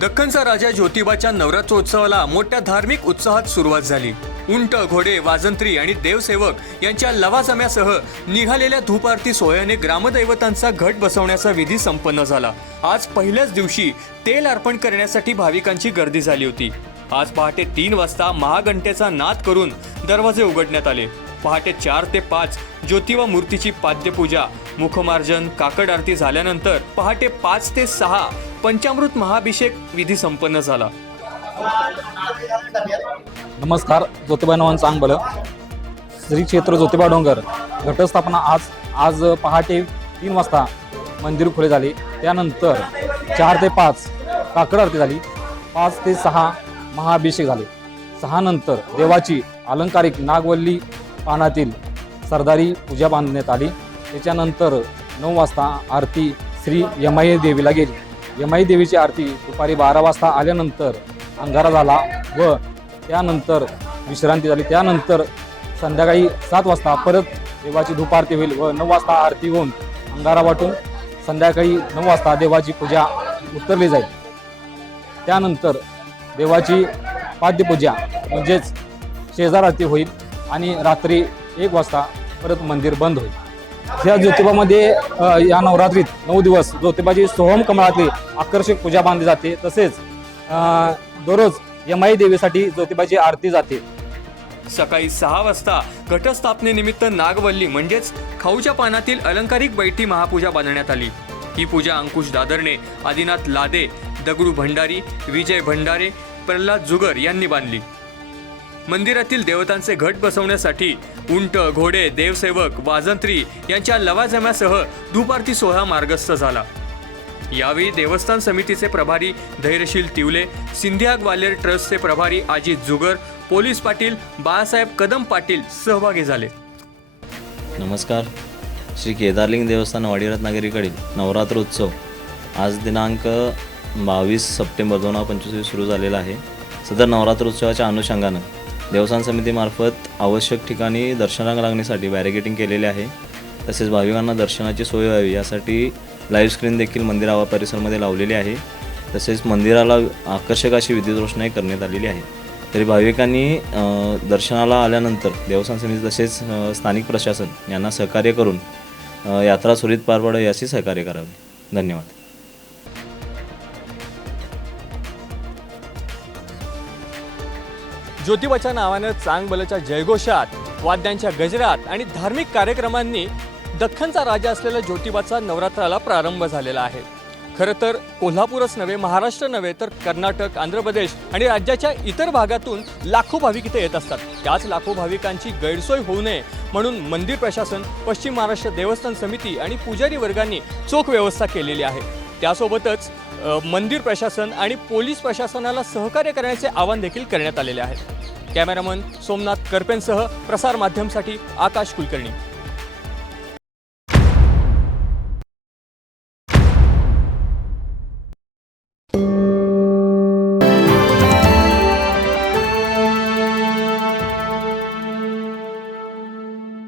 दख्खनचा राजा ज्योतिबाच्या नवरात्रोत्सवाला मोठ्या धार्मिक उत्साहात सुरुवात झाली. उंट घोडे वाजंत्री आणि देवसेवक यांच्या लवाजम्यासह निघालेल्या धूप आरती सोहळ्याने ग्रामदैवतांचा घट बसवण्याचा विधी संपन्न झाला. आज पहिल्याच दिवशी तेल अर्पण करण्यासाठी भाविकांची गर्दी झाली होती. आज पहाटे तीन वाजता महाघंटेचा नाद करून दरवाजे उघडण्यात आले. पहाटे चार ते पाच ज्योतिबा मूर्तीची पाद्यपूजा मुखमार्जन काकड आरती झाल्यानंतर पहाटे पाच ते सहा पंचामृत महाभिषेक विधी संपन्न झाला. नमस्कार ज्योतिबा नवन चांगबल श्री क्षेत्र ज्योतिबा डोंगर. घटस्थापना आज आज पहाटे तीन वाजता मंदिर खुले झाले. त्यानंतर चार ते पाच काकड आरती झाली. पाच ते सहा महाअभिषेक झाले. सहा नंतर देवाची अलंकारिक नागवल्ली पानातील सरदारी पूजा बांधण्यात आली. त्याच्यानंतर नऊ वाजता आरती श्री यमाई देवीला गेली. यमाई देवीची आरती दुपारी बारा वाजता आल्यानंतर अंधारा झाला व त्यानंतर विश्रांती झाली. त्यानंतर संध्याकाळी सात वाजता परत देवाची धूप आरती होईल व नऊ वाजता आरती होऊन अंगारा वाटून संध्याकाळी नऊ वाजता देवाची पूजा उतरली जाईल. त्यानंतर देवाची पाद्यपूजा म्हणजेच शेजार आरती होईल आणि रात्री एक वाजता परत मंदिर बंद होईल. ह्या ज्योतिबामध्ये या नवरात्रीत नऊ दिवस ज्योतिबाची सोहम कमळातली आकर्षक पूजा बांधली जाते. तसेच दररोज यमाई देवीसाठी ज्योतिबाची आरती जाते. सकाळी सहा वाजता घटस्थापनेनिमित्त नागवल्ली म्हणजेच खाऊच्या पानातील अलंकारिक बैठी महापूजा बांधण्यात आली. ही पूजा अंकुश दादरने आदिनाथ लादे दगडू भंडारी विजय भंडारे प्रल्हाद जुगर यांनी बांधली. मंदिरातील देवतांचे घट बसवण्यासाठी उंट घोडे देवसेवक वाजंत्री यांच्या लवाजम्यासह दुपारती सोहळा मार्गस्थ झाला. यावेळी देवस्थान समितीचे प्रभारी धैर्यशील तिवले सिंधिया ग्वाल्हेर ट्रस्टचे प्रभारी अजित जुगर पोलीस पाटील बाळासाहेब कदम पाटील सहभागी झाले. नमस्कार. श्री केदारलिंग देवस्थान वाडी रत्नागिरीकडील नवरात्र उत्सव आज दिनांक बावीस सप्टेंबर दोन हजार पंचवीस सुरू झालेला आहे. सदर नवरात्र उत्सवाच्या अनुषंगानं देवस्थान समितीमार्फत आवश्यक ठिकाणी दर्शना लागण्यासाठी बॅरिगेटिंग केलेले आहे. तसेच भाविकांना दर्शनाची सोय व्हावी यासाठी लाईव्ह स्क्रीन देखील मंदिरा परिसरमध्ये लावलेली आहे. तसेच मंदिराला आकर्षक अशी विद्युत रोषणाई करण्यात आलेली आहे. तरी भाविकांनी दर्शनाला आल्यानंतर देवस्थान समिती तसेच स्थानिक प्रशासन यांना सहकार्य करून यात्रा सुरळीत पार पाडावी याची सहकार्य करावे. धन्यवाद. ज्योतिबाच्या नावानं चांगबलच्या जयघोषात वाद्यांच्या गजरात आणि धार्मिक कार्यक्रमांनी दख्खनचा राजा असलेल्या ज्योतिबाचा नवरात्राला प्रारंभ झालेला आहे. खरं तर कोल्हापूरच नव्हे महाराष्ट्र नव्हे तर कर्नाटक आंध्र प्रदेश आणि राज्याच्या इतर भागातून लाखो भाविक इथे येत असतात. त्याच लाखो भाविकांची गैरसोय होऊ नये म्हणून मंदिर प्रशासन पश्चिम महाराष्ट्र देवस्थान समिती आणि पुजारी वर्गांनी चोख व्यवस्था केलेली आहे. त्यासोबतच मंदिर प्रशासन आणि पोलीस प्रशासनाला सहकार्य करण्याचे आवाहन देखील करण्यात आलेले आहे. कॅमेरामन सोमनाथ करपेंसह प्रसारमाध्यमसाठी आकाश कुलकर्णी.